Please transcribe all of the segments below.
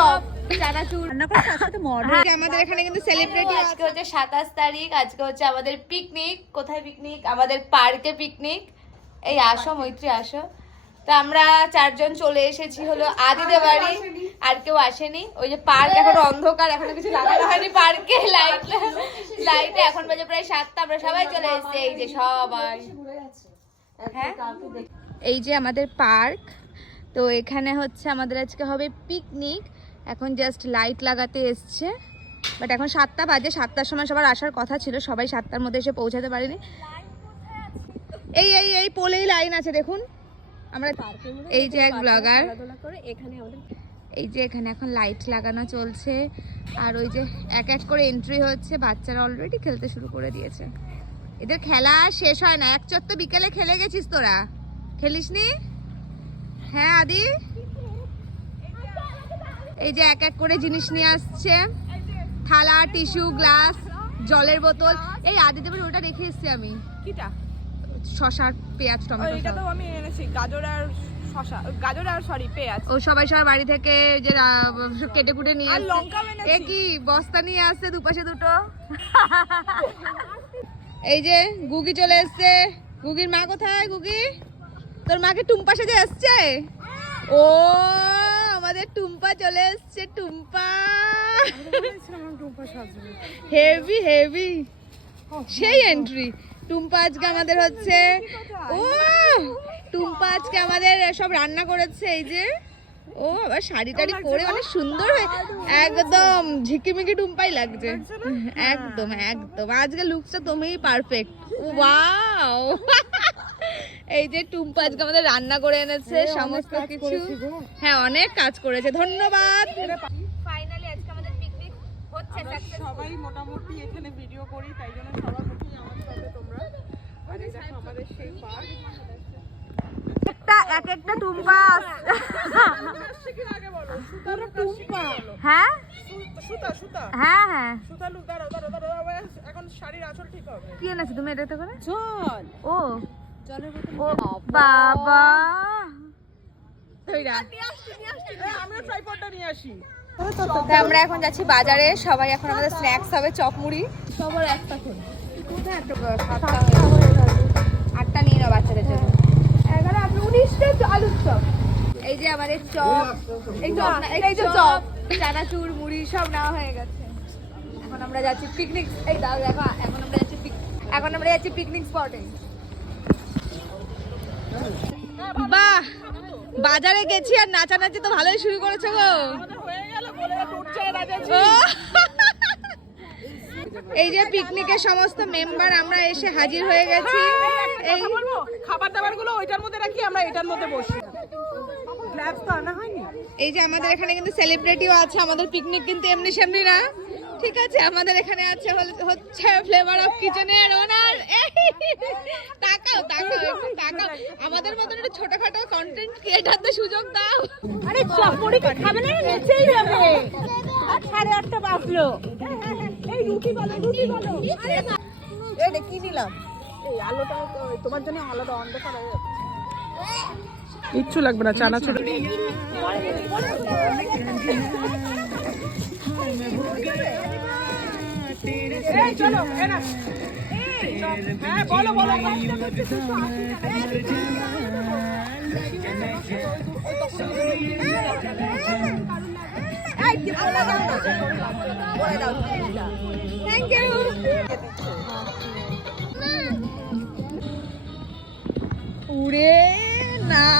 Chop আমাদের এখানে কিন্তু সেলিব্রিটি আজকে হচ্ছে সাতাশ তারিখ আজকে হচ্ছে আমাদের পিকনিক কোথায় পিকনিক আমাদের পার্কে পিকনিক এই আসো মৈত্রী আসো। তো আমরা চারজন চলে এসেছি হলো আদিদের বাড়ি আর কেউ আসেনি। ওই যে পার্ক এখন অন্ধকার এখনও কিছু লাগানো হয়নি পার্কে লাইট লাইটে এখন বাজে প্রায় সাতটা। আমরা সবাই চলে এসেছি। এই যে সবাই। হ্যাঁ? এই যে আমাদের পার্ক তো এখানে হচ্ছে আমাদের আজকে হবে পিকনিক এখন জাস্ট লাইট লাগাতে এসছে। বাট এখন সাতটা বাজে, সাতটার সময় সবার আসার কথা ছিল, সবাই সাতটার মধ্যে এসে পৌঁছাতে পারেনি। এই এই এই, পোলেই লাইন আছে, দেখুন। আমরা এই যে এক ব্লগার এই যে এখানে এখন লাইট লাগানো চলছে। আর ওই যে এক এক করে এন্ট্রি হচ্ছে, বাচ্চারা অলরেডি খেলতে শুরু করে দিয়েছে। এদের খেলা শেষ হয় না। এক চত্ব বিকেলে খেলে গেছিস তোরা? খেলিসনি? হ্যাঁ আদি? এই যে এক এক করে জিনিস নিয়ে আসছে। থালা টিস্যু গ্লাস জলের বোতল। এই আদি দেবের ওটা রেখে এসছি আমি। কিটা? শশা পেঁয়াজ টমেটো এটা তো আমি এনেছি। গাজর আর শশা। গাজর আর সরি পেঁয়াজ। ও সবাই সবার বাড়ি থেকে যে কেটে কুটে নিয়ে আর এ কি বস্তা নিয়ে আসছে দুপাশে দুটো? এই যে গুগি চলে এসছে। গুগির মা কোথায় গুগি? তোর মাকে টুম্পা সেজে এসছে? ও আমাদের টুম্পা চলে এসছে টুম্পা। হেভি হেভি সেই এন্ট্রি টুম্পা আজকে আমাদের হচ্ছে ও টুম্পা আজকে আমাদের সব রান্না করেছে এই যে। ও আবার শাড়ি টাড়ি পরে অনেক সুন্দর হয়ে একদম ঝিকিমিকি টুম্পাই লাগছে। একদম একদম। আজকে লুকসটা তুমিই পারফেক্ট ওয়াও এই যে টুম্পা আজকে আমাদের রান্না করে এনেছে সমস্ত কিছু। হ্যাঁ অনেক কাজ করেছে ধন্যবাদ। ফাইনালি আজকে আমাদের পিকনিক হচ্ছে সবাই মোটামুটি এখানে ভিডিও করি তাই জন্য সবার মুখেই আমার সাথে তোমরা। আর এই দেখো আমাদের সেই পার্ক। একটা এক একটা টুম্পা সুতা হ্যাঁ? সুতা সুতা। হ্যাঁ হ্যাঁ। সুতা লুক দাঁড়াও দাঁড়াও দাঁড়াও এখন শাড়ির আঁচল ঠিক হবে। কি এনেছে তুমি এটাতে করে? জল ও। ও বাবা। আমরা এখন যাচ্ছি বাজারে। সবাই এখন আমাদের স্ন্যাক্স হবে চপ মুড়ি। সবার একটা করে। আটটা নিয়ে নাও বাচ্চাদের জন্য। চপ। এই যে আমাদের চপ। এই যে চপ। চানাচুর মুড়ি সব নেওয়া হয়ে গেছে। এখন আমরা যাচ্ছি পিকনিক এই দাও দেখো এখন আমরা যাচ্ছি এখন আমরা যাচ্ছি পিকনিক স্পটে বাহ বাজারে গেছি আর নাচানাচি তো ভালোই শুরু করেছে গো। হয়ে! এই যে পিকনিকের সমস্ত মেম্বার আমরা এসে হাজির হয়ে গেছি। এই খাবার দাবারগুলো ওইটার মধ্যে রাখি আমরা এটার মধ্যে বসি। এই যে আমাদের এখানে কিন্তু সেলিব্রিটিও আছে আমাদের পিকনিক কিন্তু এমনি সেমনি না। ঠিক আছে আমাদের এখানে আছে হল- হচ্ছে ফ্লেভার অফ কিচেনের ওনার তাকাও তাকাও একটু তাকাও। আমাদের মতন একটা ছোটখাটো কন্টেন্ট ক্রিয়েটারদের সুযোগ দাও। আরে চপড়ি খাবে না নিচেই যাবে। আর সাড়ে আটটা বাজলো। এই রুটি বলো রুটি বলো। এই কি দিলাম এই আলোটা তো- তোমার জন্য আলোটা অন্ধকার হয়ে যাচ্ছে। কিচ্ছু লাগবে না চানাচুর। এই চলো হ্যাঁ বলো বলো থ্যাংক উড়ে না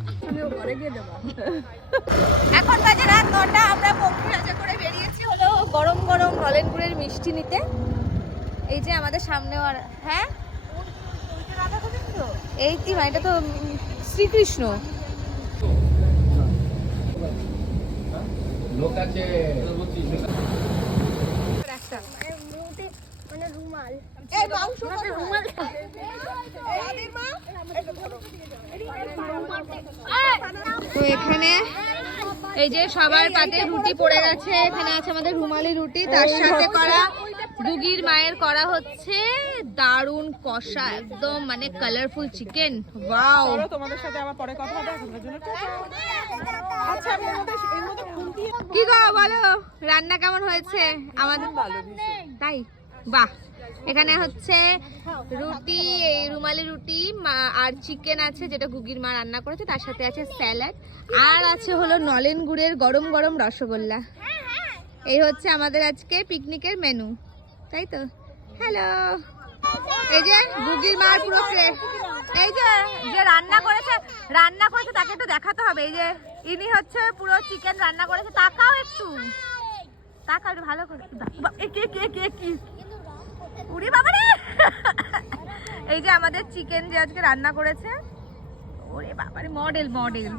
এখন বাজে রাত নটা আমরা বঙ্কুরাজা করে বেরিয়েছি হলো গরম গরম নলেন মিষ্টি নিতে। এই যে আমাদের সামনে আর হ্যাঁ? এই কি এটা তো শ্রীকৃষ্ণ। লোক আছে। এই মাংস রুমাল তো এখানে এই যে সবার পাতে রুটি পড়ে গেছে এখানে আছে আমাদের রুমালি রুটি তার সাথে করা গুগির মায়ের করা হচ্ছে দারুণ কষা একদম মানে কালারফুল চিকেন ওয়াও তোমাদের সাথে আবার পরে কথা হবে। আচ্ছা আমি কি গো বলো রান্না কেমন হয়েছে? আমাদের তাই? বাহ! এখানে হচ্ছে রুটি, এই রুমালি রুটি আর চিকেন আছে যেটা গুগির মা রান্না করেছে, তার সাথে আছে স্যালাড। আর আছে হলো নলেন গুড়ের গরম গরম রসগোল্লা। এই হচ্ছে আমাদের আজকে পিকনিকের মেনু তাই তো? হ্যালো এই যে গুগির মার পুরো এই যে যে রান্না করেছে রান্না করেছে, তাকে একটু দেখাতে হবে। এই যে, ইনি হচ্ছে পুরো চিকেন রান্না করেছে। তাকাও একটু। তাকাও ভালো করে। কে কে কে কি? উড়ি বাবা রে এই যে আমাদের চিকেন যে আজকে রান্না করেছে। ওরে বাবারে মডেল মডেল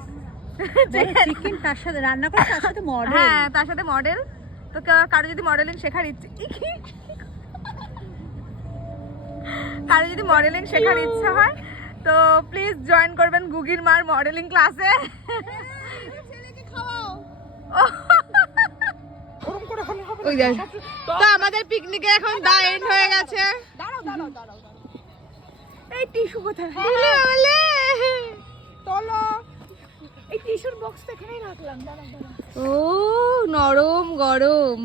চিকেন তার সাথে রান্না করে তার সাথে মডেল হ্যাঁ তার সাথে মডেল তো কারও যদি মডেলিং শেখার ইচ্ছে কারও যদি মডেলিং শেখার ইচ্ছা হয় তো প্লিজ জয়েন করবেন গুগির মার মডেলিং ক্লাসে হবে ওই দেখ। তো আমাদের পিকনিকে এখন দা এন্ড হয়ে গেছে। দাঁড়াও দাঁড়াও দাঁড়াও এই টিস্যু কোথায়? বাবালে। চলো এই টিস্যুর বক্সটা এখানেই রাখলাম দাঁড়াও দাঁড়াও। ও নরম গরম।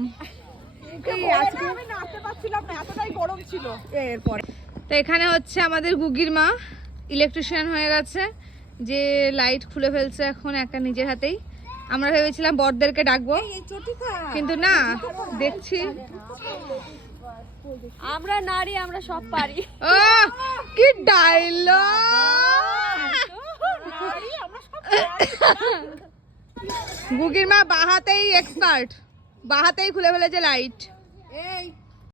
এই আজকে আমি নাড়তে পারছিলাম না এতটাই গরম ছিল। এরপর। তো এখানে হচ্ছে আমাদের গুগির মা ইলেকট্রিশিয়ান হয়ে গেছে যে লাইট খুলে ফেলছে এখন একটা নিজের হাতেই। আমরা ভেবেছিলাম বরদেরকে ডাকবো। কিন্তু না দেখছি। আমরা নারী আমরা সব পারি। ও কি ডায়লগ! গুগির মা বাহাতেই এক্সপার্ট বাহাতেই খুলে ফেলেছে লাইট এই